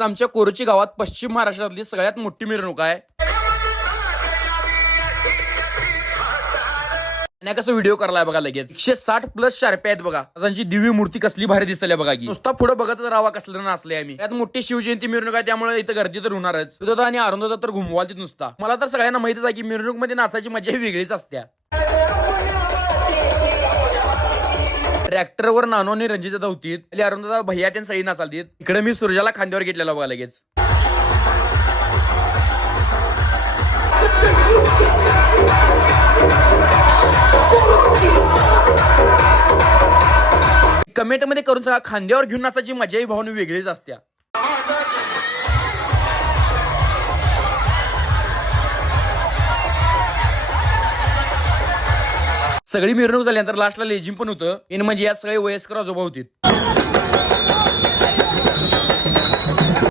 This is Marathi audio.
आमच्या कोरोची गावात पश्चिम महाराष्ट्रातली सगळ्यात मोठी मिरवणूक आहे. कसं व्हिडिओ करायला बघा लगेच 160+ शार्प्या आहेत बघा. त्यांची दिव्य मूर्ती कसली भारी दिसली बघा की नुसता पुढे बघत राहावा कसलं नाचले आम्ही. त्यात मोठी शिवजयंती मिरवणूक आहे त्यामुळे इथं गर्दी तर होणारच. तिथं आणि आनंद तर घुमवाल नुसता. मला तर सगळ्यांना माहितच आहे की मिरवणूक मध्ये नाचायची मजा ही वेगळीच असत्या. ट्रॅक्टरवर नानो आणि रंजिता धावतीत अरुणदा भैया त्यांनी सगळी नाचालतीत. इकडे मी सूर्जाला खांद्यावर घेतलेला बघा लगेच. कमेंट मध्ये करून सगळा खांद्यावर घेऊन नाचायची मजा ही भावना वेगळीच असत्या. सगळी मिरवणूक झाल्यानंतर लास्टला लेझिम पण होतं. म्हणजे यात सगळे वयस्कर आजोबा होते.